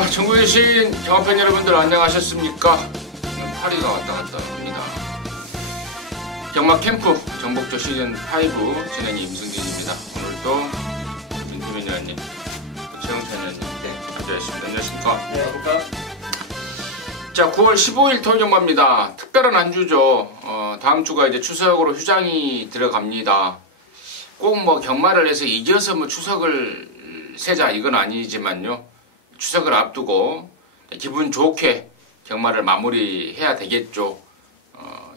자, 전국에 계신 경합팬 여러분들 안녕하셨습니까? 8위가 왔다 갔다 합니다. 경마 캠프 정복조 시즌5 진행이 임승진입니다. 오늘도 민태민 의원님, 최영찬 의원님 함께하셨습니다. 안녕하십니까? 네, 안녕하십니까? 자, 9월 15일 토요 경마입니다. 특별한 한 주죠. 다음 주가 이제 추석으로 휴장이 들어갑니다. 꼭 뭐 경마를 해서 이겨서 뭐 추석을 세자 이건 아니지만요. 추석을 앞두고 기분 좋게 경마를 마무리해야 되겠죠.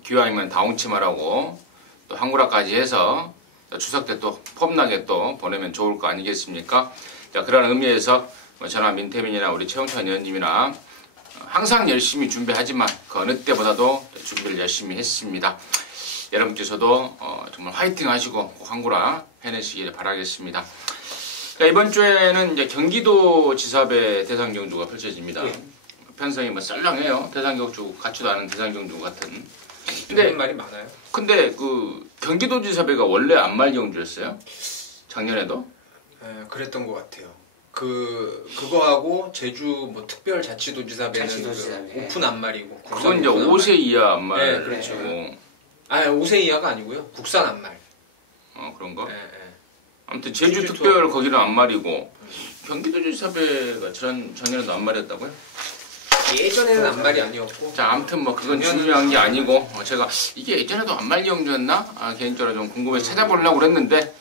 기왕이면 다운치마라고 또 한구라까지 해서 추석 때 또 폼나게 또 보내면 좋을 거 아니겠습니까? 자, 그런 의미에서 저나 민태민이나 우리 최영찬 의원님이나 항상 열심히 준비하지만 그 어느 때보다도 준비를 열심히 했습니다. 여러분께서도 정말 화이팅 하시고 꼭 한구라 해내시길 바라겠습니다. 자, 이번 주에는 이제 경기도 지사배 대상 경주가 펼쳐집니다. 예. 편성이 뭐 썰렁해요. 대상 경주 같지도 않은 대상 경주 같은. 근데 말이 많아요. 근데 그 경기도 지사배가 원래 안말 경주였어요? 작년에도? 네, 그랬던 것 같아요. 그거하고 제주 뭐 특별자치도지사배는 그 오픈 안말이고. 그건 이제 5세 이하 안말. 네, 그렇죠. 아니 5세 이하가 아니고요. 국산 안말. 그런가? 네, 네. 아무튼 제주 특별 거기는 안말이고 경기도지사배가 작년에도 안말이었다고요? 예전에는 안말이 아니었고. 자, 아무튼 뭐 그건 중요한 게 아니고 제가 이게 예전에도 안말 경주였나? 개인적으로 좀 궁금해서 찾아보려고 그랬는데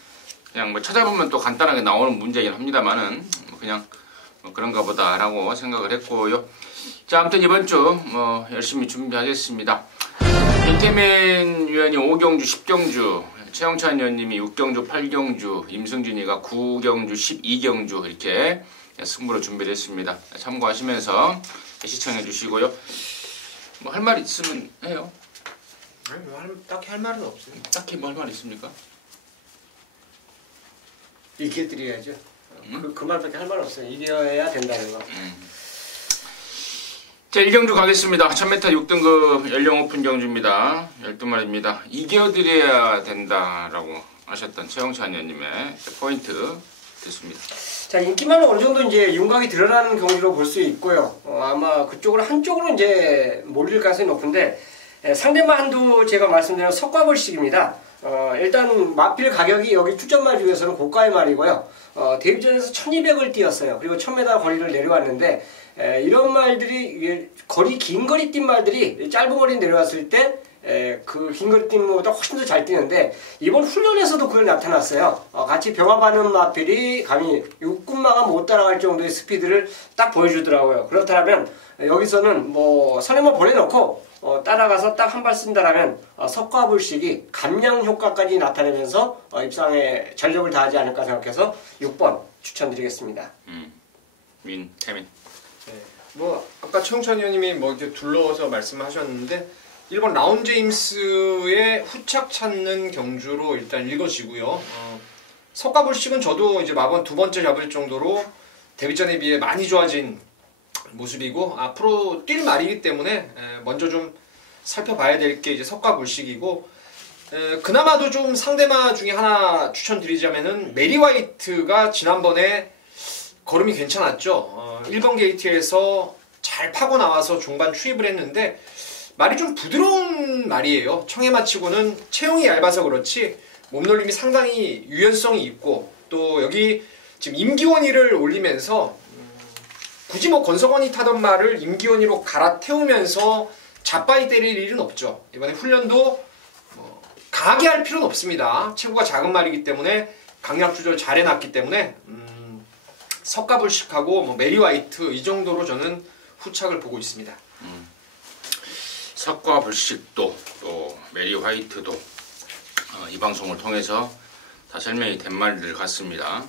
그냥 뭐 찾아보면 또 간단하게 나오는 문제이긴 합니다만은 그냥 뭐 그런가 보다라고 생각을 했고요. 자, 아무튼 이번 주 뭐 열심히 준비하겠습니다. 민태민 위원이 5경주, 10경주, 최영찬 의원님이 6경주, 8경주, 임승진이가 9경주, 12경주 이렇게 승부로 준비를 했습니다. 참고하시면서 시청해 주시고요. 뭐 할 말 있으면 해요. 아니, 뭐 딱히 할 말은 없어요. 딱히 뭐 할 말 있습니까? 이겨드려야죠. 그 말밖에 할 말 없어요. 이겨야 된다는 거. 자, 1경주 가겠습니다. 1000m 6등급 연령 오픈 경주입니다. 12마리입니다. 이겨드려야 된다라고 하셨던 최영찬 의원님의 포인트 됐습니다. 자, 인기만 어느 정도 이제 윤곽이 드러나는 경주로 볼 수 있고요. 아마 그쪽으로 한쪽으로 이제 몰릴 가능성이 높은데 상대만도 제가 말씀드린 석가벌식입니다. 일단 마필 가격이 여기 출전말 중에서는 고가의 말이고요. 데뷔전에서 1200을 뛰었어요. 그리고 1000m 거리를 내려왔는데 이런 말들이 긴 거리 뛴 말들이 짧은 거리 내려왔을 때 그 긴 거리 뛴 것보다 훨씬 더 잘 뛰는데 이번 훈련에서도 그걸 나타났어요. 같이 병합하는 마필이 감히 육군마가 못 따라갈 정도의 스피드를 딱 보여주더라고요. 그렇다면 여기서는 뭐 선행만 보내놓고 따라가서 딱 한 발 쓴다라면 석가불식이 감량 효과까지 나타내면서 입상에 전력을 다하지 않을까 생각해서 6번 추천드리겠습니다. 민태민. 네. 뭐 아까 최영찬 의원님이 뭐 이렇게 둘러서 말씀하셨는데 1번 라운 제임스의 후착 찾는 경주로 일단 읽어지고요. 석가불식은 저도 이제 마번 두 번째 잡을 정도로 데뷔전에 비해 많이 좋아진 모습이고 앞으로 뛸 말이기 때문에 먼저 좀 살펴봐야 될 게 이제 석가불식이고 그나마도 좀 상대마 중에 하나 추천드리자면은 메리 화이트가 지난번에 걸음이 괜찮았죠. 1번 게이트에서 잘 파고 나와서 종반 추입을 했는데 말이 좀 부드러운 말이에요. 청해마치고는 체형이 얇아서 그렇지 몸놀림이 상당히 유연성이 있고 또 여기 지금 임기원이를 올리면서 굳이 뭐 권석원이 타던 말을 임기원이로 갈아태우면서 자빠이 때릴 일은 없죠. 이번에 훈련도 강하게 할 필요는 없습니다. 체구가 작은 말이기 때문에 강약 조절 잘 해놨기 때문에 석가불식하고 뭐 메리 화이트 이 정도로 저는 후착을 보고 있습니다. 석가불식도 또 메리 화이트도 이 방송을 통해서 다 설명이 된 말들 같습니다.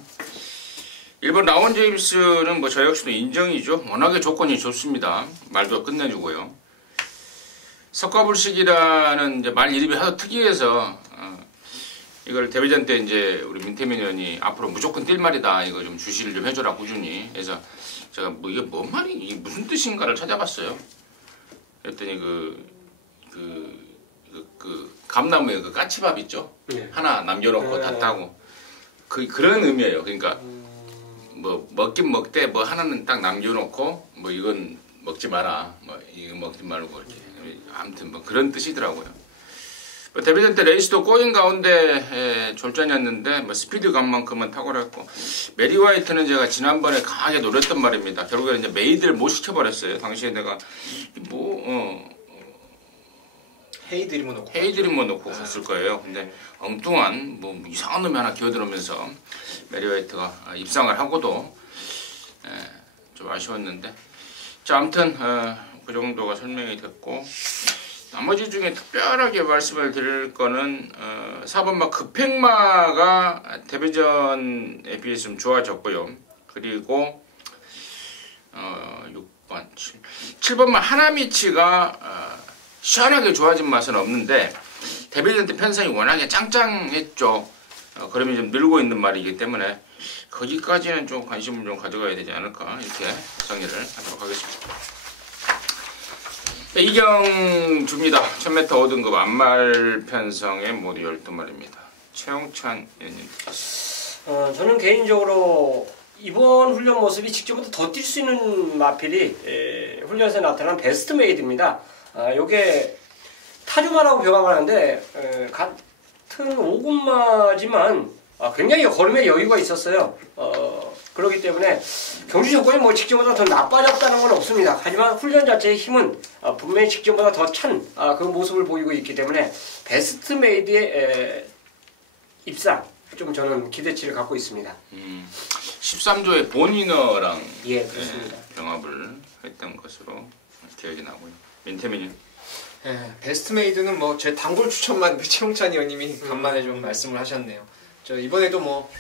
1번 라운 제임스는 뭐 저 역시도 인정이죠. 워낙에 조건이 좋습니다. 말도 끝내주고요. 석가불식이라는 이제 말 이름이 하도 특이해서 이걸 데뷔전 때 이제 우리 민태민 의원이 앞으로 무조건 뛸 말이다. 이거 좀 주시를 좀 해줘라 꾸준히. 그래서 제가 뭐 이게 뭔 말이 이게 무슨 뜻인가를 찾아봤어요. 그랬더니 감나무에 그 까치밥 있죠. 하나 남겨놓고 다 따고 그런 의미예요. 그러니까 뭐 먹긴 먹되 뭐 하나는 딱 남겨놓고 뭐 이건 먹지 마라, 뭐 이거 먹지 말고 이렇게 아무튼 뭐 그런 뜻이더라고요. 뭐 데뷔전 때 레이스도 꼬인 가운데 졸전이었는데 뭐 스피드감만큼은 탁월했고 메리 화이트는 제가 지난번에 강하게 노렸던 말입니다. 결국에는 이제 메이드를 못 시켜버렸어요. 당시에 내가 헤이드리머 놓고 갔을 거예요. 근데 엉뚱한 뭐 이상한 놈이 하나 기어들어오면서 메리 화이트가 입상을 하고도 좀 아쉬웠는데 자 아무튼 그 정도가 설명이 됐고 나머지 중에 특별하게 말씀을 드릴 거는 4번마 급행마가 데뷔전에 비해서 좀 좋아졌고요. 그리고 6번, 7번마 하나미치가 시원하게 좋아진 맛은 없는데 데뷔전 때 편성이 워낙에 짱짱했죠. 그러면 좀 늘고 있는 말이기 때문에 거기까지는 좀 관심을 좀 가져가야 되지 않을까 이렇게 정리를 하도록 하겠습니다. 이경주입니다. 1000m 5등급 안말 편성의 모두 12마리입니다. 최용찬 위원님. 저는 개인적으로 이번 훈련 모습이 직접보다 더 뛸 수 있는 마필이 훈련에서 나타난 베스트 메이드입니다. 요게 타주마라고 병합을 하는데 같은 5군마지만 굉장히 걸음에 여유가 있었어요. 그렇기 때문에 경주 조건이 뭐 직전보다 더 나빠졌다는 건 없습니다. 하지만 훈련 자체의 힘은 분명히 직전보다 더 찬 그 모습을 보이고 있기 때문에 베스트 메이드의 입상 좀 저는 기대치를 갖고 있습니다. 13조의 본위너랑 예, 그렇습니다. 병합을 했던 것으로 기억이 나고요. 민태민님. 베스트 메이드는 뭐 제 단골 추천만 최용찬 의원님이 간만에 좀 말씀을 하셨네요. 저 이번에도 뭐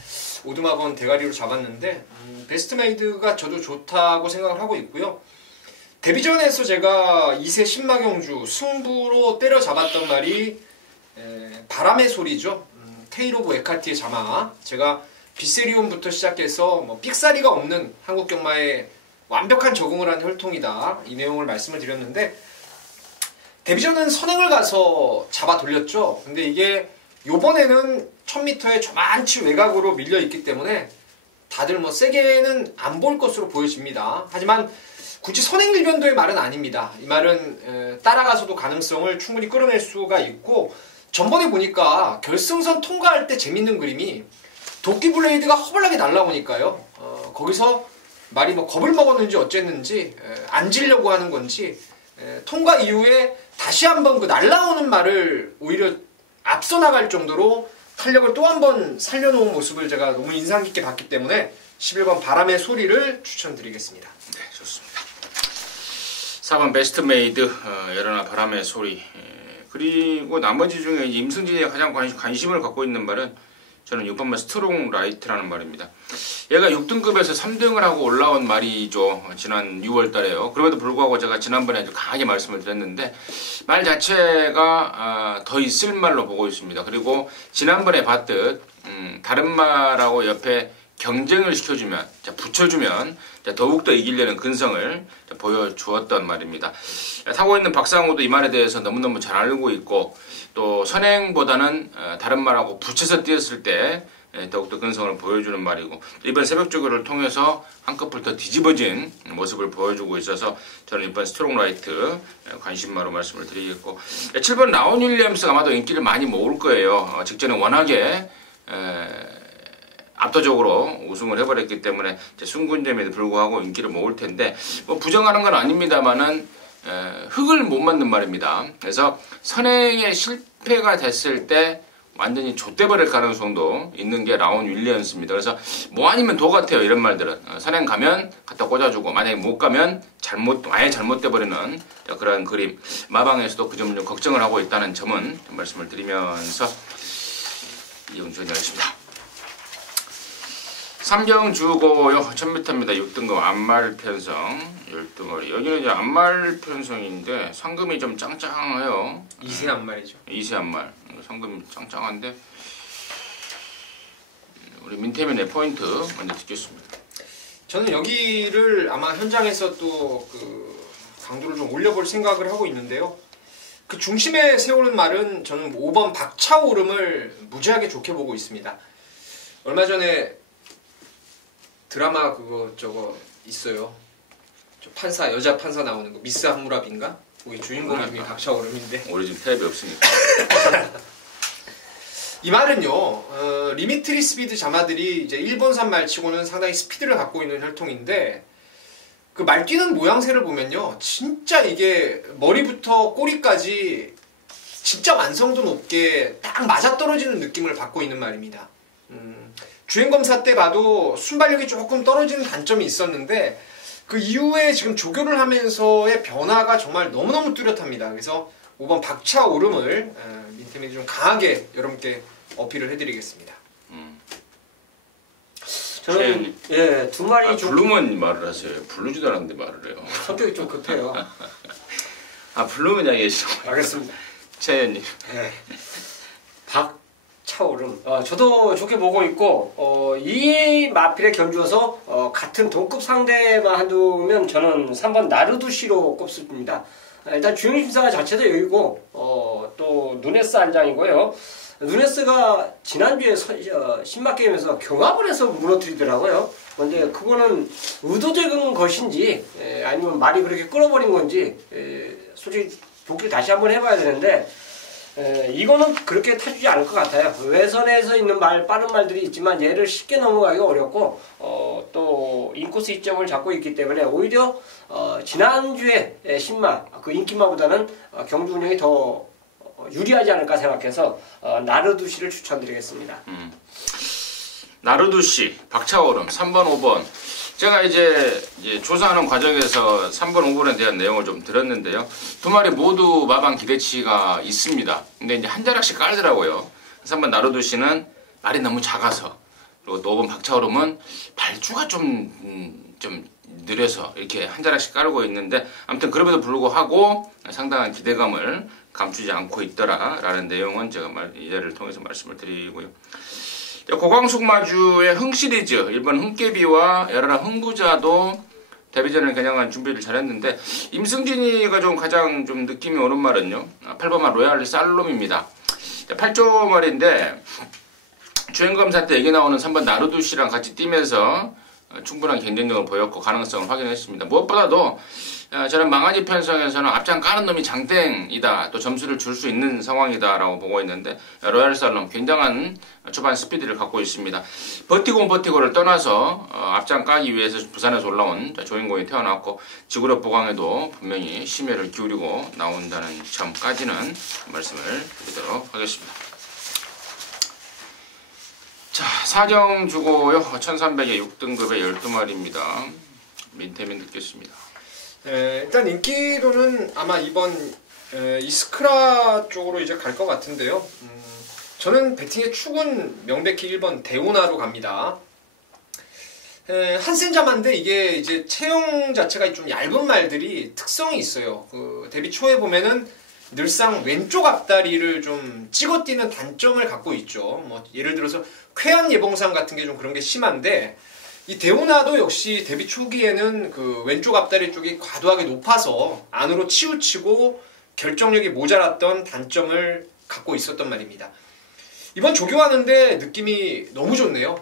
오두마번 대가리로 잡았는데 베스트 메이드가 저도 좋다고 생각을 하고 있고요. 데뷔전에서 제가 2세 신마경주 승부로 때려잡았던 말이 바람의 소리죠. 테일 오브 에카티의 자마. 제가 비세리온부터 시작해서 뭐 삑사리가 없는 한국 경마에 완벽한 적응을 한 혈통이다. 이 내용을 말씀을 드렸는데 데뷔전은 선행을 가서 잡아 돌렸죠. 근데 이게 요번에는 1000m에 저만치 외곽으로 밀려 있기 때문에 다들 뭐 세게는 안 볼 것으로 보여집니다. 하지만 굳이 선행일변도의 말은 아닙니다. 이 말은 따라가서도 가능성을 충분히 끌어낼 수가 있고 전번에 보니까 결승선 통과할 때 재밌는 그림이 도끼 블레이드가 허벌나게 날라오니까요. 거기서 말이 뭐 겁을 먹었는지 어쨌는지 앉으려고 하는 건지 통과 이후에 다시 한번 그 날라오는 말을 오히려 앞서 나갈 정도로 탄력을 또 한 번 살려놓은 모습을 제가 너무 인상 깊게 봤기 때문에 11번 바람의 소리를 추천드리겠습니다. 네, 좋습니다. 4번 베스트 메이드, 열하나 바람의 소리. 그리고 나머지 중에 임승진이 가장 관심을 갖고 있는 말은 저는 6번만 스트롱 라이트라는 말입니다. 얘가 6등급에서 3등을 하고 올라온 말이죠. 지난 6월 달에요. 그럼에도 불구하고 제가 지난번에 아주 강하게 말씀을 드렸는데 말 자체가 더 있을 말로 보고 있습니다. 그리고 지난번에 봤듯 다른 말하고 옆에 경쟁을 시켜주면, 붙여주면 더욱더 이기려는 근성을 보여주었던 말입니다. 타고 있는 박상호도 이 말에 대해서 너무너무 잘 알고 있고 또 선행보다는 다른 말하고 붙여서 뛰었을 때 더욱더 근성을 보여주는 말이고 이번 새벽조교를 통해서 한꺼풀 더 뒤집어진 모습을 보여주고 있어서 저는 이번 스트롱 라이트 관심마로 말씀을 드리겠고 7번 라온 윌리엄스가 아마도 인기를 많이 모을 거예요. 직전에 워낙에 압도적으로 우승을 해버렸기 때문에 순군점에도 불구하고 인기를 모을 텐데 뭐 부정하는 건 아닙니다만은 흙을 못 맞는 말입니다. 그래서 선행에 실패가 됐을 때 완전히 좆대버릴 가능성도 있는 게 라온 윌리엄스입니다. 그래서 뭐 아니면 도 같아요. 이런 말들은 선행 가면 갖다 꽂아주고 만약에 못 가면 아예 잘못돼버리는 그런 그림. 마방에서도 그 점을 좀 걱정을 하고 있다는 점은 말씀을 드리면서 이용준이었습니다. 삼경주고요. 1000m입니다. 6등급 안말 편성 12마리. 여기는 이제 안말 편성인데 상금이 좀 짱짱해요. 2세 안말이죠. 2세 안말. 상금이 짱짱한데 우리 민태민의 포인트 먼저 듣겠습니다. 저는 여기를 아마 현장에서 또 그 강도를 좀 올려볼 생각을 하고 있는데요. 그 중심에 세우는 말은 저는 5번 박차오름을 무지하게 좋게 보고 있습니다. 얼마 전에 드라마 그거 저거 있어요. 저 판사 여자 판사 나오는 거 미스 함무라비인가? 거기 주인공 이름이 박차오름인데. 우리 지금 텔레비 없으니까. 이 말은요, 리미트리 스피드 자마들이 이제 일본산 말치고는 상당히 스피드를 갖고 있는 혈통인데, 그 말뛰는 모양새를 보면요, 진짜 이게 머리부터 꼬리까지 진짜 완성도 높게 딱 맞아떨어지는 느낌을 받고 있는 말입니다. 주행검사 때 봐도 순발력이 조금 떨어지는 단점이 있었는데, 그 이후에 지금 조교를 하면서의 변화가 정말 너무너무 뚜렷합니다. 그래서 5번 박차오름을 민태민이 좀 강하게 여러분께 어필을 해드리겠습니다. 저는 예, 두 마리 부르면 말을 하세요. 부르지도 않았는데 말을 해요. 성격이 좀 급해요. 부르면 이야기해주세요. 알겠습니다. 최현님. 예. 박차오름. 저도 좋게 보고 있고 이 마필에 견주어서 같은 동급 상대만 한두면 저는 3번 나르두시로 꼽습니다. 일단 주행심사 자체도 여기고 또 누네스 한 장이고요. 누네스가 지난주에 신마게임에서 경합을 해서 무너뜨리더라고요. 근데 그거는 의도적인 것인지 아니면 말이 그렇게 끌어버린 건지 솔직히 복귀를 다시 한번 해봐야 되는데 이거는 그렇게 타주지 않을 것 같아요. 외선에서 있는 빠른 말들이 있지만 얘를 쉽게 넘어가기가 어렵고 또 인코스 이점을 잡고 있기 때문에 오히려 지난주에 신마 그 인기마보다는 경주 운영이 더 유리하지 않을까 생각해서 나르두시를 추천드리겠습니다. 나르두시, 박차오름 3번, 5번. 제가 이제 조사하는 과정에서 3번, 5번에 대한 내용을 좀 들었는데요. 두 마리 모두 마방 기대치가 있습니다. 근데 이제 한 자락씩 깔더라고요. 3번 나르두시는 말이 너무 작아서, 그리고 또 5번 박차오름은 발주가 좀 느려서 이렇게 한 자락씩 깔고 있는데, 아무튼 그럼에도 불구하고 상당한 기대감을 감추지 않고 있더라라는 내용은 제가 이제를 통해서 말씀을 드리고요. 고광숙 마주의 흥 시리즈 1번 흥깨비와 여러나 흥부자도 데뷔전을 겨냥한 준비를 잘했는데, 임승진이가 좀 가장 좀 느낌이 오는 말은요, 8번만 로얄 살롬입니다. 8조 말인데 주행검사 때 얘기 나오는 3번 나르두시랑 같이 뛰면서 충분한 경쟁력을 보였고 가능성을 확인했습니다. 무엇보다도 저는 망아지 편성에서는 앞장 까는 놈이 장땡이다, 또 점수를 줄 수 있는 상황이다 라고 보고 있는데, 로얄 살롬 굉장한 초반 스피드를 갖고 있습니다. 버티고를 떠나서 앞장 까기 위해서 부산에서 올라온 조인공이 태어났고, 지구력 보강에도 분명히 심혈을 기울이고 나온다는 점까지는 말씀을 드리도록 하겠습니다. 자, 사정 주고요. 1300에 6등급의 12마리입니다. 민태민 듣겠습니다. 일단 인기도는 아마 이번 이스크라 쪽으로 이제 갈 것 같은데요. 저는 배팅의 축은 명백히 1번 대우나로 갑니다. 한센자만데 이게 이제 체형 자체가 좀 얇은 말들이 특성이 있어요. 그 데뷔 초에 보면은 늘상 왼쪽 앞다리를 좀 찍어 뛰는 단점을 갖고 있죠. 뭐 예를 들어서 쾌한 예봉상 같은 게 좀 그런 게 심한데, 이 대우나도 역시 데뷔 초기에는 그 왼쪽 앞다리 쪽이 과도하게 높아서 안으로 치우치고 결정력이 모자랐던 단점을 갖고 있었단 말입니다. 이번 조교하는데 느낌이 너무 좋네요.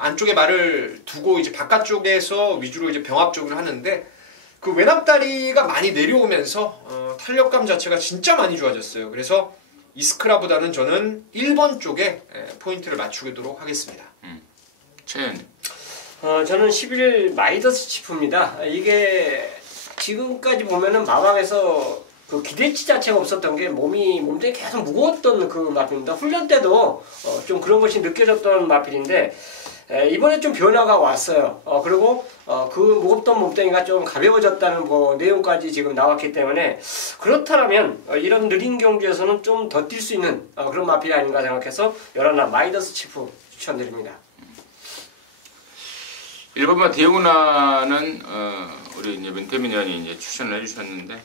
안쪽에 말을 두고 이제 바깥쪽에서 위주로 이제 병합적으로 하는데, 그 왼앞다리가 많이 내려오면서 탄력감 자체가 진짜 많이 좋아졌어요. 그래서 이스크라보다는 저는 1번 쪽에 포인트를 맞추도록 하겠습니다. 최현님. 저는 11 마이더스 치프입니다. 이게 지금까지 보면은 마방에서 그 기대치 자체가 없었던 게 몸통이 계속 무거웠던 그 마필입니다. 훈련 때도 좀 그런 것이 느껴졌던 마필인데, 이번에 좀 변화가 왔어요. 그리고 그 무겁던 몸뚱이가 좀 가벼워졌다는 내용까지 지금 나왔기 때문에, 그렇다면 이런 느린 경주에서는 좀 더 뛸 수 있는 그런 마필이 아닌가 생각해서 여러나 마이더스 치프 추천드립니다. 1번만 대우나는 우리 이제 민태민 의원이 이제 추천을 해주셨는데,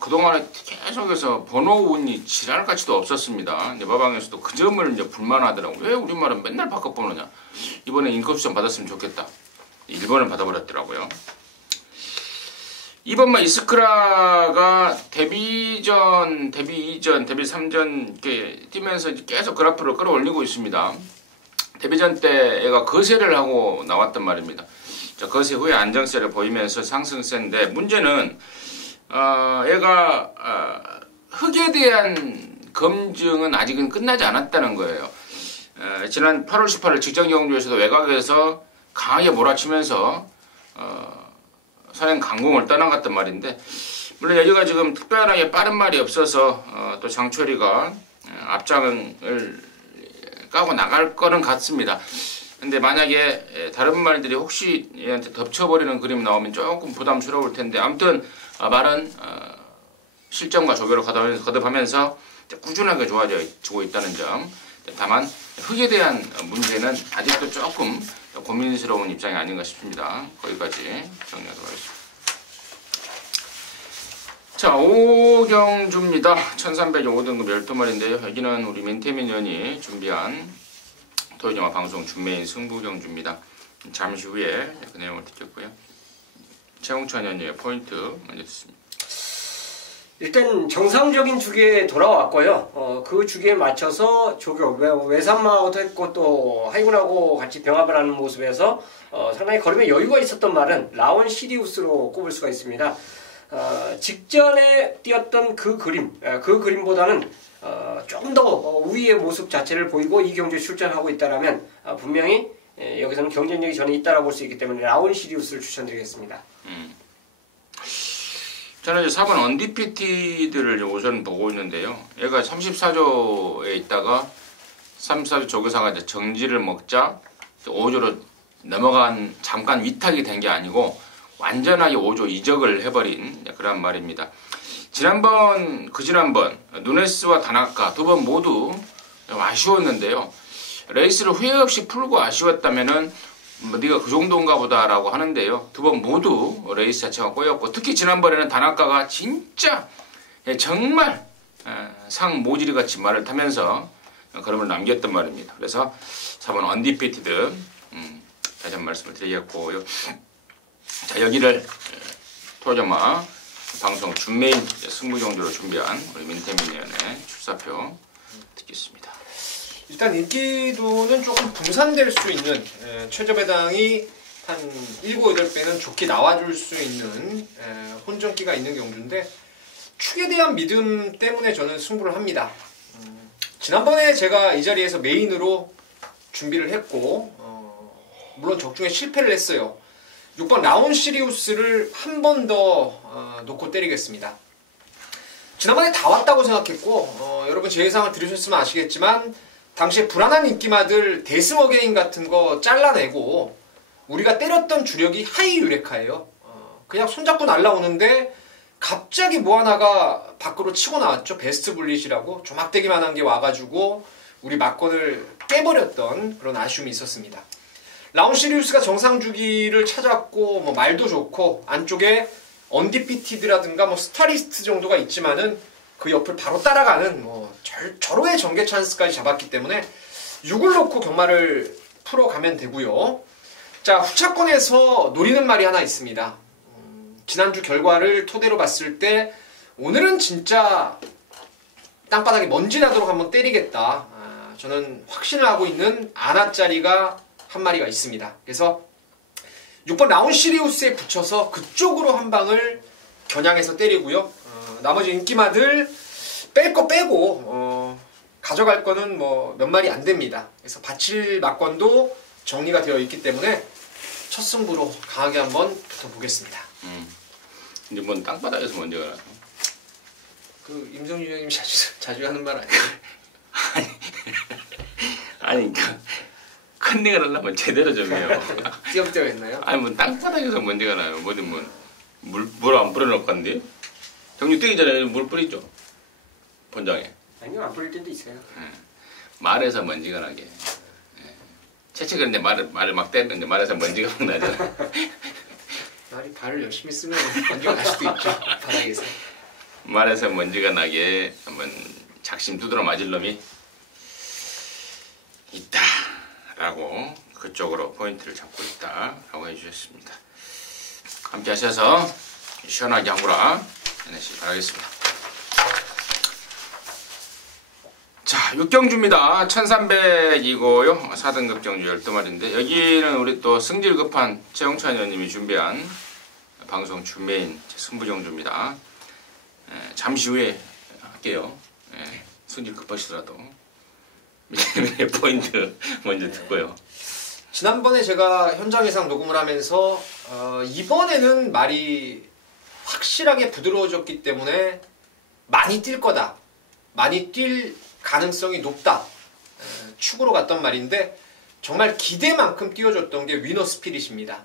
그동안에 계속해서 번호 운이 지랄같이도 없었습니다. 이제 마방에서도 그 점을 이제 불만하더라고. 왜 우리 말은 맨날 바꿔보느냐. 이번에 인컵수점 받았으면 좋겠다. 1번을 받아버렸더라고요. 2번만 이스크라가 데뷔 이전, 데뷔 3전 이렇게 뛰면서 이제 계속 그래프를 끌어올리고 있습니다. 데뷔전 때 얘가 거세를 하고 나왔단 말입니다. 자, 거세 후에 안정세를 보이면서 상승세인데 문제는 얘가 흑에 대한 검증은 아직은 끝나지 않았다는 거예요. 지난 8월 18일 직전 경주에서도 외곽에서 강하게 몰아치면서 선행 강공을 떠나갔단 말인데 물론 여기가 지금 특별하게 빠른 말이 없어서 또 장철이가 앞장을 까고 나갈 거는 같습니다. 근데 만약에 다른 말들이 혹시 얘한테 덮쳐버리는 그림이 나오면 조금 부담스러울 텐데 아무튼 말은 실점과 조교를 거듭하면서 꾸준하게 좋아지고 있다는 점. 다만 흑에 대한 문제는 아직도 조금 고민스러운 입장이 아닌가 싶습니다. 거기까지 정리하도록 하겠습니다. 자, 오경주입니다. 1300이 5등급 12마리인데요. 여기는 우리 민태민 의원이 준비한 토요일영화 방송 준메인 승부경주입니다. 잠시 후에 그 내용을 듣겠고요. 최홍천 의원의 포인트 먼저 듣습니다. 일단 정상적인 주기에 돌아왔고요. 그 주기에 맞춰서 조교, 외산마하고도 했고 또 하이군하고 같이 병합을 하는 모습에서 상당히 걸음에 여유가 있었던 말은 라온 시리우스로 꼽을 수가 있습니다. 직전에 뛰었던 그 그림보다는 조금 더 우위의 모습 자체를 보이고 이 경주에 출전하고 있다면 분명히 여기서는 경쟁력이 전혀 있다고 볼 수 있기 때문에 라온 시리우스를 추천드리겠습니다. 저는 이제 4번 언디피티드를 우선 보고 있는데요. 얘가 34조에 있다가 34조 조교사가 이제 정지를 먹자 5조로 넘어간 잠깐 위탁이 된 게 아니고 완전하게 5조 이적을 해버린 그런 말입니다. 지난번 누네스와 다나카 두 번 모두 아쉬웠는데요. 레이스를 후회 없이 풀고 아쉬웠다면은 네가 그 정도인가 보다라고 하는데요. 두 번 모두 레이스 자체가 꼬였고 특히 지난번에는 다나카가 진짜 정말 상 모지리 같이 말을 타면서 걸음을 남겼단 말입니다. 그래서 4번 언디피티드 다시 한 말씀을 드리겠고요. 자, 여기를 토요일영화 방송 준메인 승부경주로 준비한 우리 민태민 의원의 출사표 듣겠습니다. 일단 인기도는 조금 분산될 수 있는 최저배당이 한 7, 8배는 좋게 나와줄 수 있는 혼전기가 있는 경주인데 축에 대한 믿음 때문에 저는 승부를 합니다. 지난번에 제가 이 자리에서 메인으로 준비를 했고 물론 적중에 실패를 했어요. 6번 라온 시리우스를 한 번 더 놓고 때리겠습니다. 지난번에 다 왔다고 생각했고 여러분 제 예상을 들으셨으면 아시겠지만 당시에 불안한 인기마들 데스머게인 같은 거 잘라내고 우리가 때렸던 주력이 하이 유레카예요. 그냥 손잡고 날라오는데 갑자기 뭐 하나가 밖으로 치고 나왔죠. 베스트 블릿이라고 조막대기만 한 게 와가지고 우리 막권을 깨버렸던 그런 아쉬움이 있었습니다. 라온 시리우스가 정상 주기를 찾았고 뭐 말도 좋고 안쪽에 언디피티드라든가 뭐 스타리스트 정도가 있지만은 그 옆을 바로 따라가는 뭐 절호의 전개 찬스까지 잡았기 때문에 6을 놓고 경마를 풀어가면 되고요. 자, 후차권에서 노리는 말이 하나 있습니다. 지난주 결과를 토대로 봤을 때 오늘은 진짜 땅바닥에 먼지 나도록 한번 때리겠다. 저는 확신을 하고 있는 아나짜리가 한 마리가 있습니다. 그래서 6번 라온 시리우스에 붙여서 그쪽으로 한 방을 겨냥해서 때리고요. 나머지 인기마들 뺄 거 빼고 가져갈 거는 뭐 몇 마리 안 됩니다. 그래서 바칠 막권도 정리가 되어 있기 때문에 첫 승부로 강하게 한번 붙어보겠습니다. 근데 뭔 땅바닥에서 먼저가 나서? 그 임성준 형님 자주 하는 말 아니에요? 아니 큰 내가 하려면 제대로 좀 해요. 띄엄띄엄 했나요? 아니 뭐 땅바닥에서 먼지가 나요. 뭐든 물 안 뿌려놓을 건데 경주 뛰기 전에 물 뿌리죠. 본장에. 아니요, 안 뿌릴 때도 있어요. 말에서 먼지가 나게. 채채 그런데 말을 막 때리는데 말에서 먼지가 막 나잖아. 말이 발을 열심히 쓰면 먼지가 날 수도 있죠. 바닥에서. 말에서 먼지가 나게 한번 작심 두드러 맞을 놈이 있다라고 그쪽으로 포인트를 잡고 있다라고 해주셨습니다. 함께 하셔서 시원하게 한구라 해내시기 바라겠습니다. 자, 6경주입니다. 1300이고요. 4등급 경주 12마리인데 여기는 우리 또 승질 급한 최영찬 의원님이 준비한 방송 주메인 승부경주입니다. 잠시 후에 할게요. 승질 급하시더라도 밑에 포인트 먼저 듣고요. 지난번에 제가 현장 예상 녹음을 하면서 이번에는 말이 확실하게 부드러워졌기 때문에 많이 뛸 거다. 많이 뛸 가능성이 높다. 축으로 갔던 말인데 정말 기대만큼 띄워줬던 게 위너 스피릿입니다.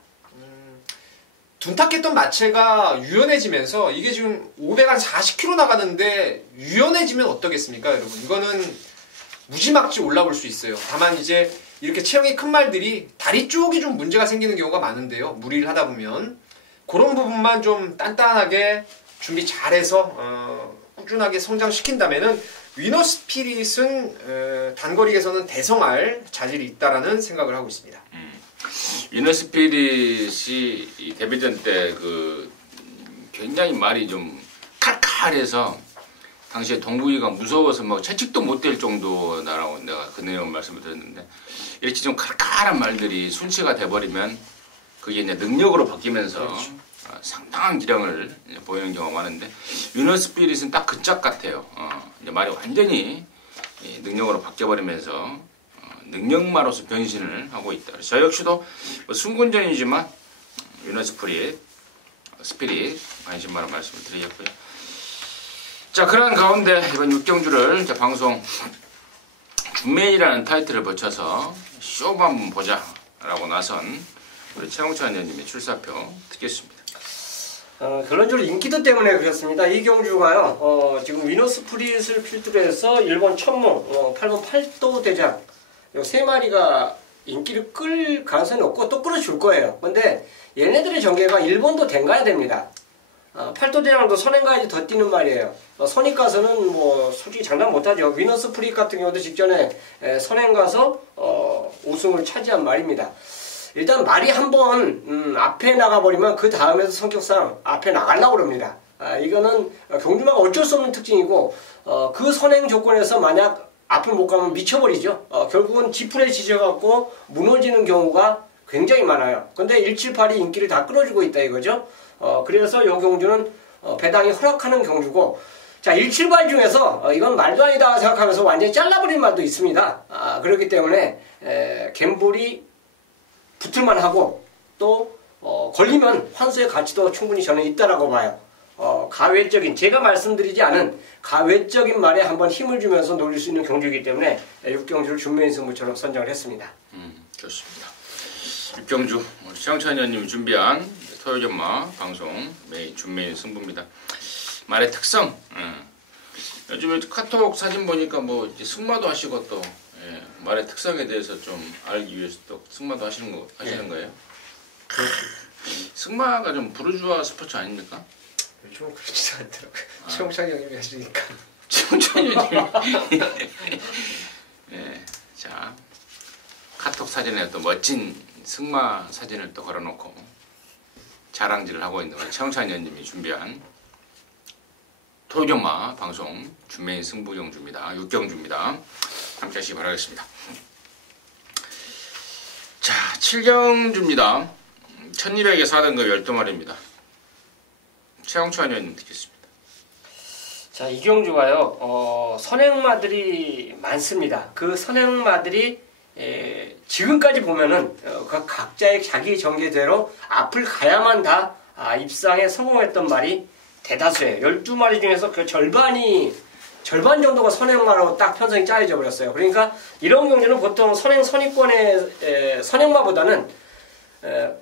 둔탁했던 마체가 유연해지면서 이게 지금 540km 나가는데 유연해지면 어떠겠습니까, 여러분? 이거는 무지막지 올라올 수 있어요. 다만 이제 이렇게 체형이 큰 말들이 다리 쪽이 좀 문제가 생기는 경우가 많은데요. 무리를 하다 보면 그런 부분만 좀 단단하게 준비 잘해서 꾸준하게 성장시킨다면은 위너 스피릿은 단거리에서는 대성할 자질이 있다라는 생각을 하고 있습니다. 위너 스피릿이 데뷔전 때 굉장히 말이 좀 칼칼해서 당시에 동국이가 무서워서 뭐 채찍도 못 댈 정도라고 내가 그 내용 말씀을 드렸는데 이렇게 좀 칼칼한 말들이 순치가 돼버리면 그게 이제 능력으로 바뀌면서 그렇죠. 상당한 기량을 보이는 경우가 많은데 위너 스피릿은 딱 그 짝 같아요. 이제 말이 완전히 능력으로 바뀌어버리면서 능력마로서 변신을 하고 있다. 그래서 저 역시도 뭐 순군전이지만 위너 스피릿 관심바라 말씀을 드리겠고요. 자, 그런 가운데 이번 6경주를 방송 준메이라는 타이틀을 붙여서 쇼부 한번 보자 라고 나선 우리 최홍찬 의원님의 출사표 듣겠습니다. 결론적으로 인기도 때문에 그렇습니다. 이 경주가요, 지금 위너 스피릿을 필두로 해서 일본 천몽, 8번 팔도 대장, 요 세 마리가 인기를 끌 가능성이 없고 또 끌어줄 거예요. 근데 얘네들의 전개가 일본도 댕가야 됩니다. 팔도 대장도 선행 가야지 더 뛰는 말이에요. 선입 가서는 뭐 솔직히 장담 못하죠. 위너 스피릿 같은 경우도 직전에 선행 가서 우승을 차지한 말입니다. 일단 말이 한번 앞에 나가버리면 그 다음에도 성격상 앞에 나가려고 그럽니다. 이거는 경주마가 어쩔 수 없는 특징이고 그 선행 조건에서 만약 앞을 못 가면 미쳐버리죠. 결국은 지풀에 지져갖고 무너지는 경우가 굉장히 많아요. 근데 178이 인기를 다 끌어주고 있다 이거죠. 그래서 이 경주는 배당이 허락하는 경주고, 자, 178 중에서 이건 말도 아니다 생각하면서 완전히 잘라버린 말도 있습니다. 그렇기 때문에 갬블이 붙을만 하고 또 걸리면 환수의 가치도 충분히 저는 있다라고 봐요. 가외적인, 제가 말씀드리지 않은 가외적인 말에 한번 힘을 주면서 노릴 수 있는 경주이기 때문에 6경주를 준메인 승부처럼 선정을 했습니다. 좋습니다. 6경주 우리 최영찬 의원님이 준비한 토요전마 방송 준메인 승부입니다. 말의 특성, 요즘에 카톡 사진 보니까 뭐 이제 승마도 하시고 또 말의 특성에 대해서 좀 알기 위해서 또 승마도 하시는 거예요? 승마가 좀 부르주아 스포츠 아닙니까? 요즘은 그렇지 않더라고요. 최홍찬 형님이 하시니까. 최홍찬 형님. 자, 카톡 사진에 또 멋진 승마 사진을 또 걸어놓고 자랑질을 하고 있는 우리 최홍찬 의원님이 준비한 토요전마 방송 준메인 승부경주입니다. 6경주입니다. 함께 하시기 바라겠습니다. 자, 7경주입니다. 1200에 4등급 12마리입니다. 최홍찬 의원님 듣겠습니다. 자, 이 경주가요, 선행마들이 많습니다. 그 선행마들이 지금까지 보면은 각자의 자기 전개대로 앞을 가야만 다 입상에 성공했던 말이 대다수예요. 12마리 중에서 그 절반 정도가 선행마로 딱 편성이 짜여져 버렸어요. 그러니까 이런 경주는 보통 선행선입권의 선행마보다는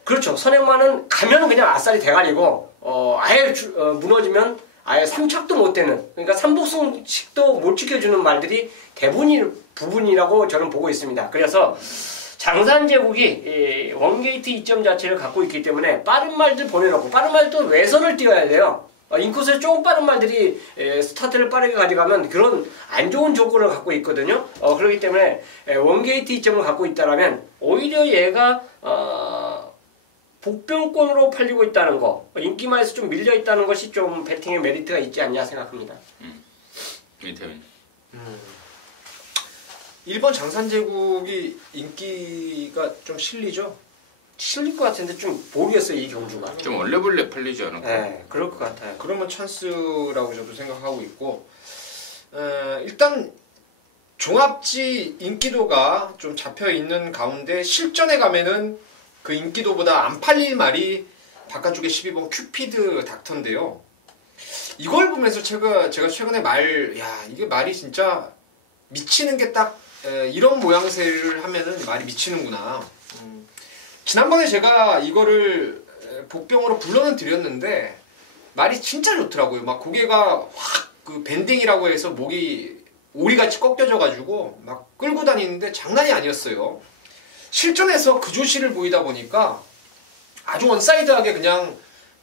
그렇죠. 선행마는 가면은 그냥 아싸리 대가리고 아예 무너지면 아예 3착도 못 되는, 그러니까 삼복승식도 못 지켜주는 말들이 부분이라고 저는 보고 있습니다. 그래서 장산제국이 원게이트 이점 자체를 갖고 있기 때문에 빠른 말들 보내놓고, 빠른 말도 외선을 띄워야 돼요. 인코스에 조금 빠른 말들이 스타트를 빠르게 가져가면 그런 안 좋은 조건을 갖고 있거든요. 그렇기 때문에 원게이트 이점을 갖고 있다라면 오히려 얘가 복병권으로 팔리고 있다는 거, 인기마에서 좀 밀려 있다는 것이 좀 배팅의 메리트가 있지 않냐 생각합니다. 일본 장산제국이 인기가 좀 실리죠? 실릴 것 같은데 좀 모르겠어요, 이 경주가. 좀 얼레벌레 팔리지 않을까? 네, 그럴 것 같아요. 그러면 찬스라고 저도 생각하고 있고, 일단 종합지 인기도가 좀 잡혀 있는 가운데 실전에 가면은 그 인기도보다 안 팔릴 말이 바깥쪽에 12번 큐피드 닥터인데요. 이걸 보면서 제가 최근에 이게 말이 진짜 미치는 게 딱 이런 모양새를 하면은 말이 미치는구나. 지난번에 제가 이거를 복병으로 불러는 드렸는데 말이 진짜 좋더라고요. 막 고개가 확 그 밴딩이라고 해서 목이 오리같이 꺾여져가지고 막 끌고 다니는데 장난이 아니었어요. 실전에서 그 조시를 보이다 보니까 아주 원사이드하게 그냥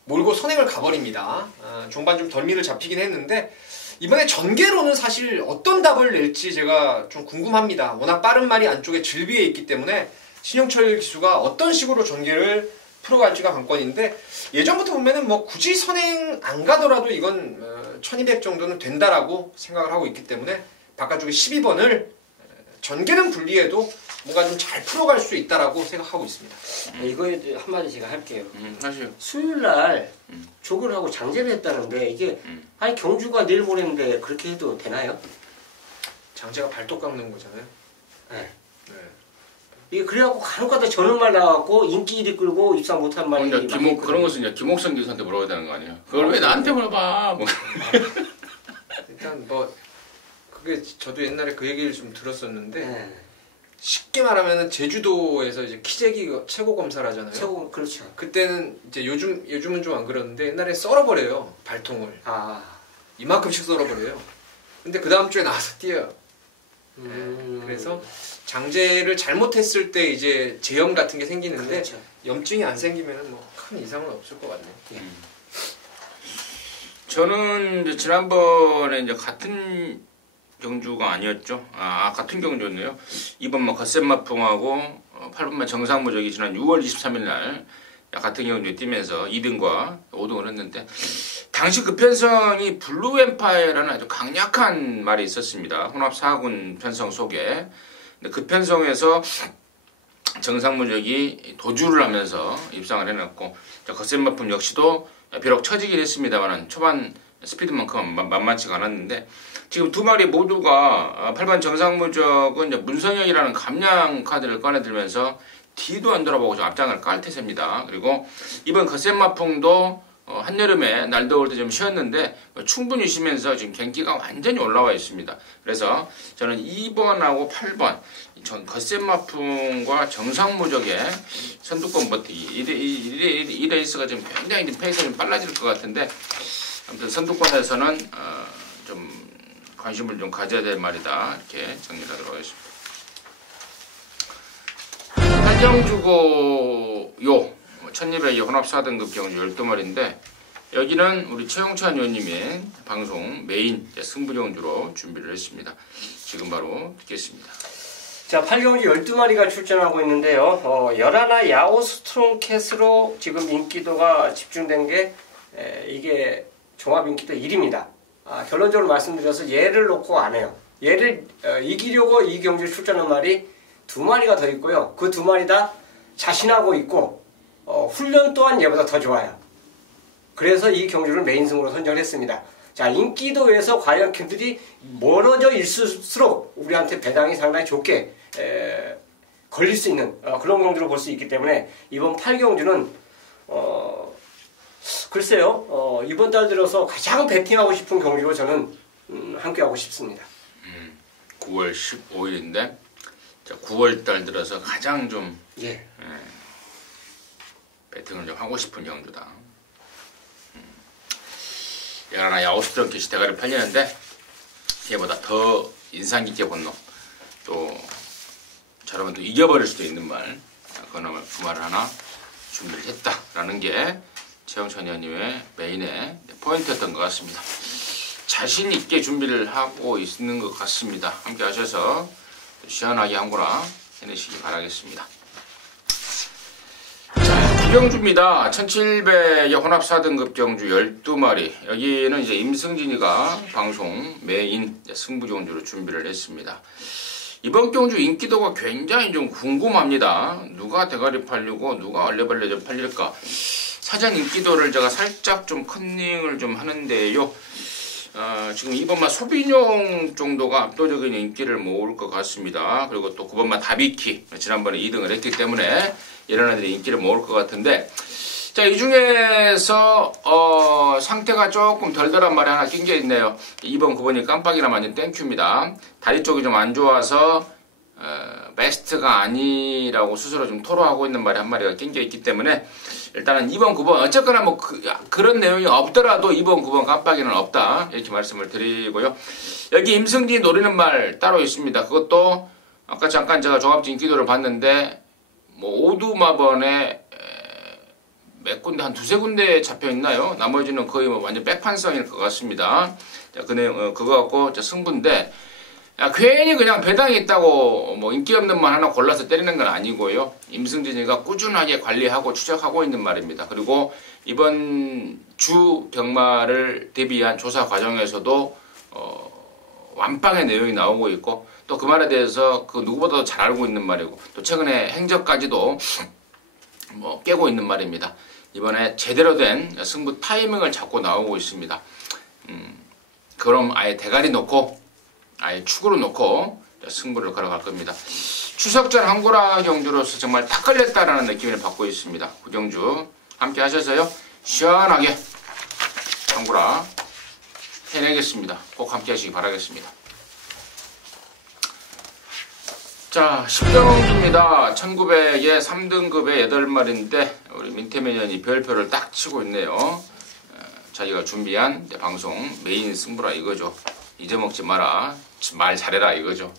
몰고 선행을 가버립니다. 종반 좀 덜미를 잡히긴 했는데 이번에 전개로는 사실 어떤 답을 낼지 제가 좀 궁금합니다. 워낙 빠른 말이 안쪽에 즐비해 있기 때문에 신영철 기수가 어떤 식으로 전개를 풀어갈지가 관건인데 예전부터 보면은 뭐 굳이 선행 안 가더라도 이건 1200 정도는 된다라고 생각을 하고 있기 때문에 바깥쪽에 12번을 전개는 불리해도 뭔가 좀 잘 풀어갈 수 있다라고 생각하고 있습니다. 이거에 한마디 제가 할게요. 사실 수요일날 조교를 하고 장제를 했다는데 이게 아니 경주가 내일 모레인데 그렇게 해도 되나요? 장제가 발톱 깎는 거잖아요. 네. 네. 이게 그래갖고 간혹가다 저런 말 나왔고 인기 일이 끌고 입상 못한 말이 그런 것은 이제 김옥성 교수한테 물어봐야 되는 거 아니에요? 그걸 왜 나한테 물어봐? 뭐. 일단 뭐 그게 저도 옛날에 그 얘기를 좀 들었었는데 네. 쉽게 말하면은 제주도에서 이제 키재기 최고 검사를 하잖아요. 최고 그렇죠. 그때는 이제 요즘은 좀 안 그러는데 옛날에 썰어버려요 발통을. 이만큼씩 썰어버려요. 근데 그 다음 주에 나와서 뛰어요. 그래서 장제를 잘못했을 때 이제 제염 같은 게 생기는데 그렇죠. 염증이 안 생기면은 뭐 큰 이상은 없을 것 같네요. 저는 이제 지난번에 이제 같은 경주가 아니었죠. 같은 경주였네요. 이번 뭐 겉셈마풍하고 8번만 정상무적이 지난 6월 23일 날 같은 경주에 뛰면서 2등과 5등을 했는데 당시 그 편성이 블루 엠파이어라는 아주 강력한 말이 있었습니다. 혼합 4군 편성 속에. 근데 그 편성에서 정상무적이 도주를 하면서 입상을 해놨고 겉셈마풍 역시도 비록 처지긴 했습니다만 초반 스피드만큼은 만만치가 않았는데 지금 두 마리 모두가 8번 정상무적은 이제 문성혁이라는 감량 카드를 꺼내들면서 뒤도 안 돌아보고 좀 앞장을 깔 태세입니다. 그리고 이번 겉셈마풍도 한여름에 날 더울 때 좀 쉬었는데 충분히 쉬면서 지금 경기가 완전히 올라와 있습니다. 그래서 저는 2번하고 8번 겉셈마풍과 정상무적의 선두권 버티기 이 레이스가 지금 굉장히 페이스가 좀 빨라질 것 같은데 아무튼 선두권에서는 좀 관심을 좀 가져야 될 말이다 이렇게 정리하도록 하겠습니다. 한정주고 1200의 혼합 4등급 경주 12마리인데 여기는 우리 최용찬 의원님의 방송 메인 승부경주로 준비를 했습니다. 지금 바로 듣겠습니다. 자, 8경주 12마리가 출전하고 있는데요. 11화 야오 스트롱캣으로 지금 인기도가 집중된 게 이게 종합 인기도 1위입니다. 결론적으로 말씀드려서 얘를 놓고 안 해요. 얘를 이기려고 이 경주에 출전한 말이 2마리가 더 있고요. 그 2마리 다 자신하고 있고 훈련 또한 얘보다 더 좋아요. 그래서 이 경주를 메인승으로 선정했습니다. 자, 인기도에서 과연 걔들이 멀어져 있을수록 우리한테 배당이 상당히 좋게 걸릴 수 있는 그런 경주로 볼 수 있기 때문에 이번 8경주는 글쎄요, 이번 달 들어서 가장 배팅하고 싶은 경주로 저는 함께하고 싶습니다. 9월 15일인데 9월 달 들어서 가장 좀 배팅을 좀 하고 싶은 경주다. 야나 야오스트롱캣이 대가리 팔리는데 얘보다 더 인상 깊게 본 놈, 또 저러면 또 이겨버릴 수도 있는 말, 그 말을 하나 준비를 했다라는 게 최영찬 의원님의 메인의 포인트였던 것 같습니다. 자신 있게 준비를 하고 있는 것 같습니다. 함께 하셔서 시원하게 한 거나 해내시기 바라겠습니다. 자, 구경주입니다. 1700의 혼합 4등급 경주 12마리. 여기는 이제 임승진이가 방송 메인 승부경주로 준비를 했습니다. 이번 경주 인기도가 굉장히 좀 궁금합니다. 누가 대가리 팔리고 누가 얼레벌레 팔릴까. 사전 인기도를 제가 살짝 좀 컨닝을 좀 하는데요. 지금 2번마 소비뇽 정도가 압도적인 인기를 모을 것 같습니다. 그리고 또 9번마 다비키 지난번에 2등을 했기 때문에 이런 애들이 인기를 모을 것 같은데, 자, 이 중에서 상태가 조금 덜덜한 말이 하나 낀 게 있네요. 2번 9번이 깜빡이나 맞은 땡큐입니다. 다리 쪽이 좀 안 좋아서 베스트가 아니라고 스스로 좀 토로하고 있는 말이 한 마리가 낀 게 있기 때문에 일단은 2번 9번 어쨌거나 뭐 그런 내용이 없더라도 2번 9번 깜빡이는 없다, 이렇게 말씀을 드리고요. 여기 임승진이 노리는 말 따로 있습니다. 그것도 아까 잠깐 제가 종합지 인기도를 봤는데 뭐 오두마번에 몇 군데, 한 두세 군데 잡혀 있나요? 나머지는 거의 뭐 완전 백판성일 것 같습니다. 자, 그 내용, 그거 갖고 승부인데, 괜히 그냥 배당이 있다고 뭐 인기 없는 말 하나 골라서 때리는 건 아니고요. 임승진이가 꾸준하게 관리하고 추적하고 있는 말입니다. 그리고 이번 주 경마를 대비한 조사 과정에서도 완빵의 내용이 나오고 있고, 또 그 말에 대해서 그 누구보다도 잘 알고 있는 말이고, 또 최근에 행적까지도 뭐 깨고 있는 말입니다. 이번에 제대로 된 승부 타이밍을 잡고 나오고 있습니다. 그럼 아예 대가리 놓고 아예 축으로 놓고 승부를 걸어갈 겁니다. 추석전 한구라 경주로서 정말 딱 걸렸다라는 느낌을 받고 있습니다. 그 경주 함께 하셔서요, 시원하게 한구라 해내겠습니다. 꼭 함께 하시기 바라겠습니다. 자, 10경주입니다. 1900에 3등급의 8마리인데 우리 민태매년이 별표를 딱 치고 있네요. 자기가 준비한 방송 메인 승부라 이거죠. 잊어먹지 마라, 말 잘해라 이거죠.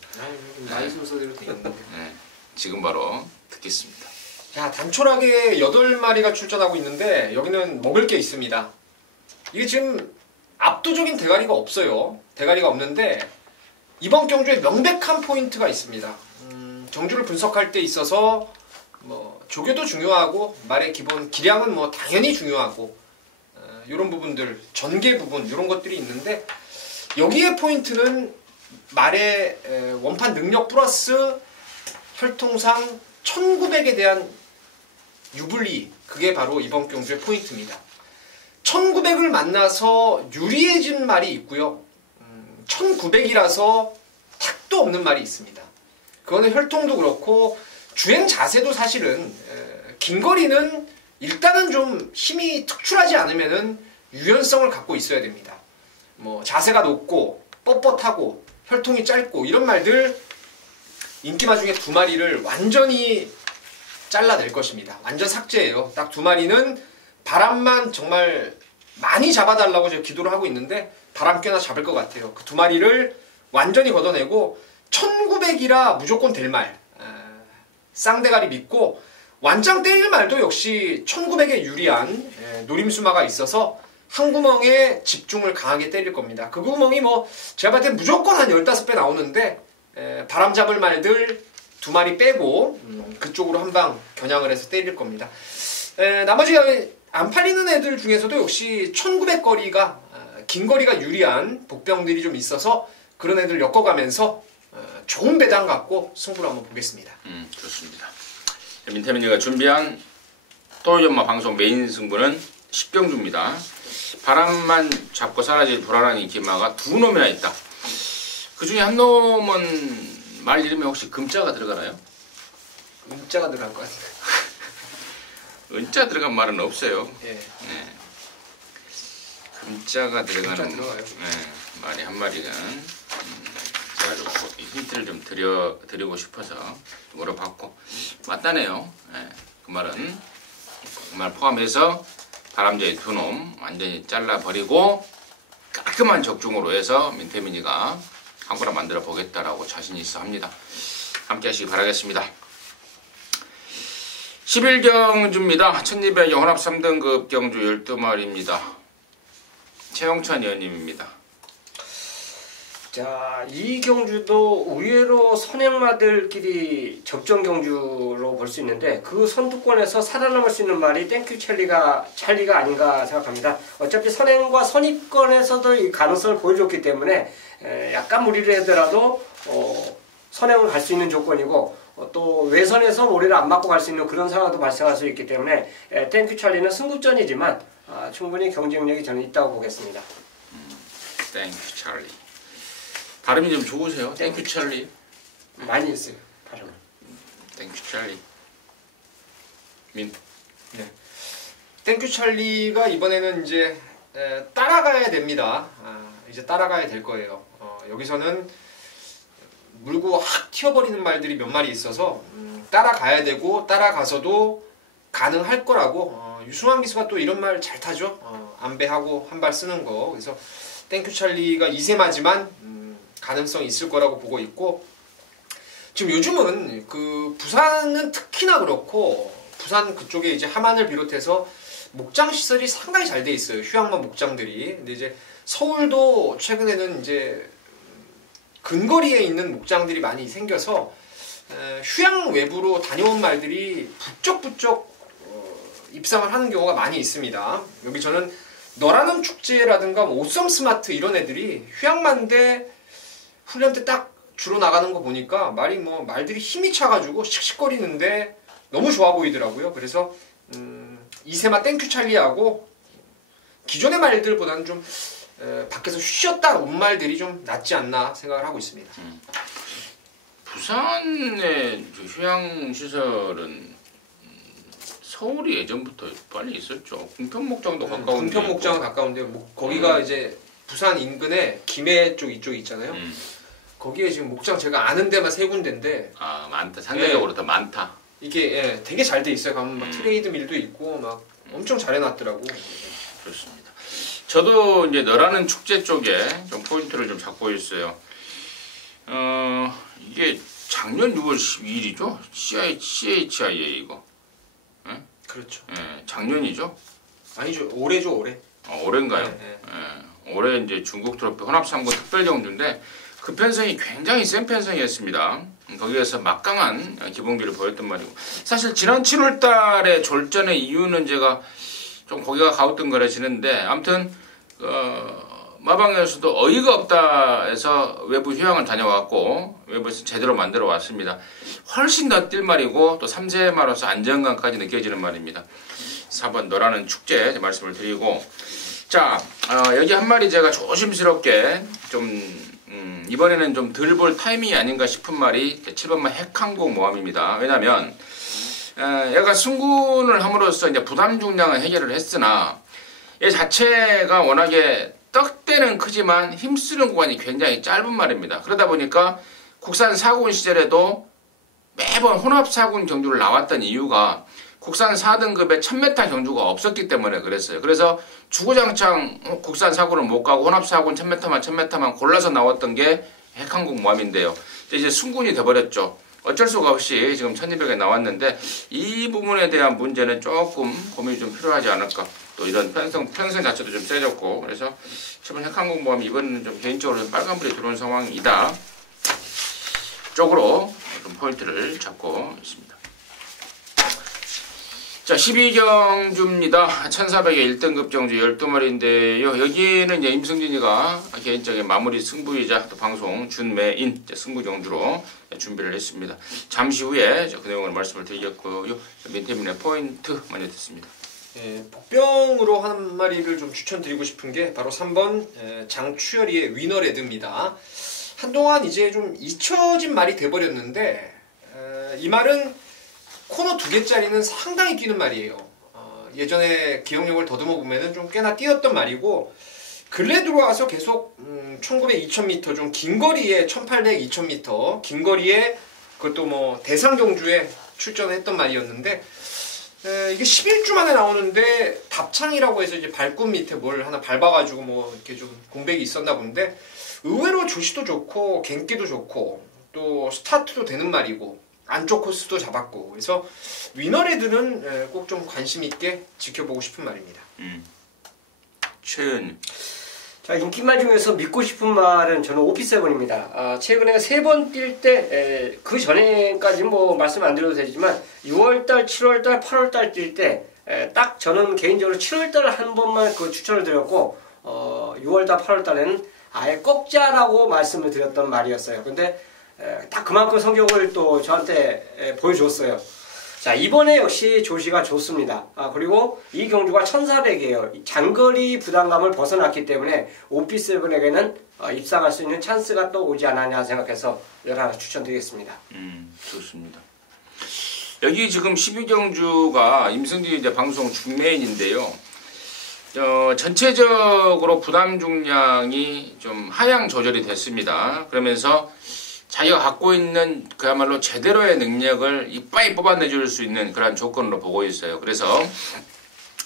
나이 순서대로 돼 있는데. 네, 지금 바로 듣겠습니다. 자, 단촐하게 8마리가 출전하고 있는데 여기는 먹을 게 있습니다. 이게 지금 압도적인 대가리가 없어요. 대가리가 없는데 이번 경주에 명백한 포인트가 있습니다. 경주를 분석할 때 있어서 뭐 조교도 중요하고 말의 기본 기량은 뭐 당연히 중요하고 이런 부분들, 전개 부분 이런 것들이 있는데, 여기에 포인트는 말의 원판 능력 플러스 혈통상 1900에 대한 유불리, 그게 바로 이번 경주의 포인트입니다. 1900을 만나서 유리해진 말이 있고요. 1900이라서 탁도 없는 말이 있습니다. 그거는 혈통도 그렇고 주행 자세도 사실은 긴 거리는 일단은 좀 힘이 특출하지 않으면은 유연성을 갖고 있어야 됩니다. 뭐 자세가 높고 뻣뻣하고 혈통이 짧고 이런 말들 인기마 중에 2마리를 완전히 잘라낼 것입니다. 완전 삭제예요. 딱 2마리는 바람만 정말 많이 잡아달라고 제가 기도를 하고 있는데 바람 꽤나 잡을 것 같아요. 그 2마리를 완전히 걷어내고 1900이라 무조건 될 말, 쌍대가리 믿고 완장 때릴 말도 역시 1900에 유리한 노림수마가 있어서 한 구멍에 집중을 강하게 때릴 겁니다. 그 구멍이 뭐 제가 봤을 때 무조건 한 15배 나오는데 바람 잡을 말들 2마리 빼고 그쪽으로 한 방 겨냥을 해서 때릴 겁니다. 나머지 안 팔리는 애들 중에서도 역시 1900 거리가 긴 거리가 유리한 복병들이 좀 있어서 그런 애들 엮어가면서 좋은 배당 갖고 승부를 한번 보겠습니다. 좋습니다. 민태민이가 준비한 토요연마 방송 메인 승부는 10경주입니다. 바람만 잡고 사라질 불안한 인기마가 2놈이나 있다. 그 중에 한 놈은 말 이름에 혹시 금자가 들어가나요? 은자가 들어갈 것 같아요. 은자 들어간 말은 없어요. 예. 네. 금자가 들어가는 들어가요. 네, 말이 한 마리는 제가 좀 힌트를 좀 드리고 싶어서 물어봤고 맞다네요. 네, 그 말은 그 말 포함해서 바람자의 2놈 완전히 잘라버리고 깔끔한 적중으로 해서 민태민이가 한 거라 만들어 보겠다라고 자신 있어 합니다. 함께 하시기 바라겠습니다. 11경주입니다. 1200의 혼합 3등급 경주 12마리입니다. 최영찬 의원님입니다. 자, 이 경주도 의외로 선행마들끼리 접전 경주로 볼 수 있는데 그 선두권에서 살아남을 수 있는 말이 땡큐 찰리가 아닌가 생각합니다. 어차피 선행과 선입권에서도 이 가능성을 보여줬기 때문에 약간 무리를 하더라도 선행을 갈 수 있는 조건이고 또 외선에서 모래를 안 맞고 갈 수 있는 그런 상황도 발생할 수 있기 때문에 땡큐 찰리는 승부전이지만 충분히 경쟁력이 저는 있다고 보겠습니다. 땡큐 찰리. 발음이 좀 좋으세요? 땡큐 찰리. 많이 했어요. 발음을. 땡큐 찰리. 민. 네. 땡큐 찰리가 이번에는 이제 따라가야 됩니다. 이제 따라가야 될 거예요. 여기서는 물고 확 튀어버리는 말들이 몇 마리 있어서 따라가야 되고 따라가서도 가능할 거라고 유승환 기수가 또 이런 말 잘 타죠. 안배하고 한 발 쓰는 거. 그래서 땡큐 찰리가 2세마지만 가능성이 있을 거라고 보고 있고 지금 요즘은 그 부산은 특히나 그렇고 부산 그쪽에 이제 함안을 비롯해서 목장 시설이 상당히 잘 돼 있어요. 휴양만 목장들이. 근데 이제 서울도 최근에는 이제 근거리에 있는 목장들이 많이 생겨서 휴양 외부로 다녀온 말들이 부쩍부쩍 입상을 하는 경우가 많이 있습니다. 여기 저는 너라는 축제라든가 오썸 스마트 이런 애들이 휴양만대 훈련 때 딱 주로 나가는 거 보니까 말들이 힘이 차가지고 씩씩거리는데 너무 좋아 보이더라고요. 그래서 이세마 땡큐 찰리하고 기존의 말들보다는 좀 밖에서 쉬었다 온 말들이 좀 낫지 않나 생각을 하고 있습니다. 부산의 휴양 시설은 서울이 예전부터 빨리 있었죠. 궁평목장도 가까운데. 궁평목장은 가까운데 거기가 이제 부산 인근에 김해 쪽 이쪽 있잖아요. 거기에 지금 목장 제가 아는 데만 세 군데인데 많다. 상대적으로 더 많다. 이게 되게 잘 돼 있어요. 가면 막 트레이드 밀도 있고 막 엄청 잘 해놨더라고. 그렇습니다. 저도 이제 너라는 축제 쪽에 좀 포인트를 좀 잡고 있어요. 이게 작년 6월 12일이죠. CHIA 이거. 네? 그렇죠. 네, 작년이죠. 아니죠. 올해죠, 올해. 올해인가요? 네. 올해 이제 중국 트로피 혼합 3군 특별 경주인데 그 편성이 굉장히 센 편성이었습니다. 거기에서 막강한 기본기를 보였단 말이고 사실 지난 7월 달에 졸전의 이유는 제가 좀 거기가 가우뚱거려지는데 아무튼 마방에서도 어이가 없다 해서 외부 휴양을 다녀왔고 외부에서 제대로 만들어 왔습니다. 훨씬 더 뛸 말이고 또 3세마로서 안정감까지 느껴지는 말입니다. 4번 너라는 축제 말씀을 드리고 자 여기 한 마리 제가 조심스럽게 좀 이번에는 좀 덜 볼 타이밍이 아닌가 싶은 말이 7번만 핵항공 모함입니다. 왜냐면 얘가 승군을 함으로써 이제 부담 중량을 해결을 했으나 얘 자체가 워낙에 떡대는 크지만 힘쓰는 구간이 굉장히 짧은 말입니다. 그러다 보니까 국산 4군 시절에도 매번 혼합 4군 경주를 나왔던 이유가 국산 4등급의 1000m 경주가 없었기 때문에 그랬어요. 그래서 주구장창 국산 4군을 못 가고 혼합 4군 1000m만 골라서 나왔던 게 핵항공 모함인데요. 이제 승군이 돼버렸죠. 어쩔 수가 없이 지금 1200에 나왔는데 이 부분에 대한 문제는 조금 고민이 좀 필요하지 않을까. 또 이런 편성 자체도 좀 세졌고 그래서 7번 핵항공 모함 이번에는 좀 개인적으로 좀 빨간불이 들어온 상황이다. 쪽으로 좀 포인트를 잡고 있습니다. 자, 12경주입니다. 1400의 1등급 경주 12마리인데요. 여기는 이제 임승진이가 개인적인 마무리 승부이자 또 방송 준매인 승부 경주로 준비를 했습니다. 잠시 후에 그 내용을 말씀을 드리겠고요. 민태민의 포인트 많이 듣습니다. 복병으로 한 마리를 좀 추천드리고 싶은 게 바로 3번 장추열이의 위너레드입니다. 한동안 이제 좀 잊혀진 말이 돼버렸는데 이 말은 코너 2개짜리는 상당히 뛰는 말이에요. 예전에 기억력을 더듬어 보면은 좀 꽤나 뛰었던 말이고 근래 들어와서 계속 1900, 2000m 좀 긴 거리에 1800, 2000m 긴 거리에 그것도 뭐 대상 경주에 출전했던 말이었는데 이게 11주 만에 나오는데 답창이라고 해서 이제 발굽 밑에 뭘 하나 밟아가지고 뭐 이렇게 좀 공백이 있었나 본데 의외로 조시도 좋고 갱기도 좋고 또 스타트도 되는 말이고 안쪽 코스도 잡았고 그래서 위너레드는 꼭 좀 관심 있게 지켜보고 싶은 말입니다. 최은 자, 인기말 중에서 믿고 싶은 말은 저는 오피세븐입니다. 최근에 3번 뛸 때, 그 전에까지 뭐 말씀 안 드려도 되지만 6월달, 7월달, 8월달 뛸 때 딱 저는 개인적으로 7월달 한 번만 그 추천을 드렸고 6월달, 8월달에는 아예 꺾자라고 말씀을 드렸던 말이었어요. 근데 딱 그만큼 성적을 또 저한테 보여줬어요. 자, 이번에 역시 조시가 좋습니다. 그리고 이 경주가 1400이에요. 장거리 부담감을 벗어났기 때문에 OP7에게는 입상할 수 있는 찬스가 또 오지 않았냐 생각해서 이걸 하나 추천드리겠습니다. 좋습니다. 여기 지금 12경주가 임승진 이제 방송 중메인인데요. 전체적으로 부담 중량이 좀 하향 조절이 됐습니다. 그러면서 자기가 갖고 있는 그야말로 제대로의 능력을 이빠이 뽑아내줄 수 있는 그런 조건으로 보고 있어요. 그래서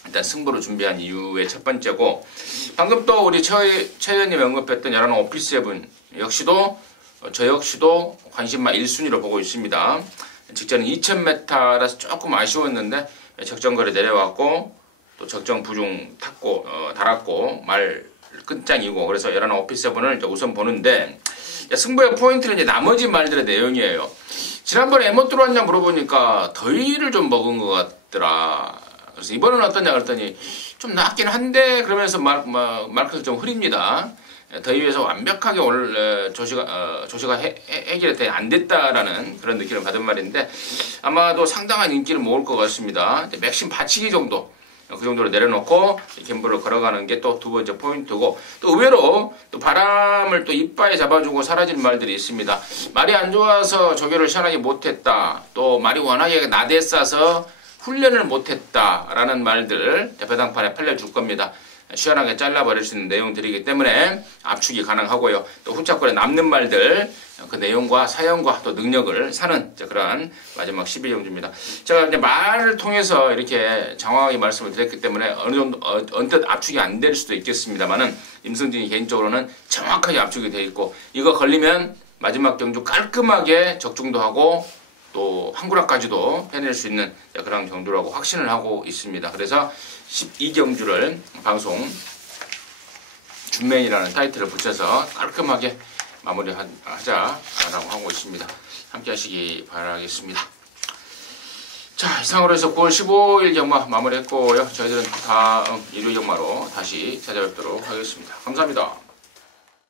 일단 승부를 준비한 이유의 첫 번째고, 방금 또 우리 최 의원님 언급했던 여러 오피7 저 역시도 관심만 1순위로 보고 있습니다. 직전은 2000m라서 조금 아쉬웠는데 적정거리 내려왔고 또 적정 부중 탔고 달았고 말 끝장이고, 그래서 여러 오피7을 우선 보는데, 승부의 포인트는 이제 나머지 말들의 내용이에요. 지난번에 에모 들어왔냐 물어보니까 더위를 좀 먹은 것 같더라. 그래서 이번은 어떠냐 그랬더니 좀 낫긴 한데, 그러면서 마크가 좀 흐립니다. 더위에서 완벽하게 오늘 조시가 해결이 안 됐다라는 그런 느낌을 받은 말인데, 아마도 상당한 인기를 모을 것 같습니다. 맥심 받치기 정도, 그 정도로 내려놓고 갬블을 걸어가는 게 또 두 번째 포인트고, 또 의외로 또 바람을 또 이빠에 잡아주고 사라진 말들이 있습니다. 말이 안 좋아서 조교를 시원하게 못했다, 또 말이 워낙에 나대싸서 훈련을 못했다라는 말들 배당판에 팔려줄 겁니다. 시원하게 잘라버릴 수 있는 내용들이기 때문에 압축이 가능하고요. 또 후착권에 남는 말들, 그 내용과 사연과 또 능력을 사는 그런 마지막 12경주입니다. 제가 이제 말을 통해서 이렇게 장황하게 말씀을 드렸기 때문에 어느 정도 언뜻 압축이 안 될 수도 있겠습니다만은, 임승진이 개인적으로는 정확하게 압축이 돼 있고, 이거 걸리면 마지막 경주 깔끔하게 적중도 하고 또 한구락까지도 해낼 수 있는 그런 경주라고 확신을 하고 있습니다. 그래서 12경주를 방송 준맨이라는 타이틀을 붙여서 깔끔하게 마무리하자라고 하고 있습니다. 함께 하시기 바라겠습니다. 자, 이상으로 해서 9월 15일 경마 마무리했고요. 저희들은 다음 일요일 경마로 다시 찾아뵙도록 하겠습니다. 감사합니다.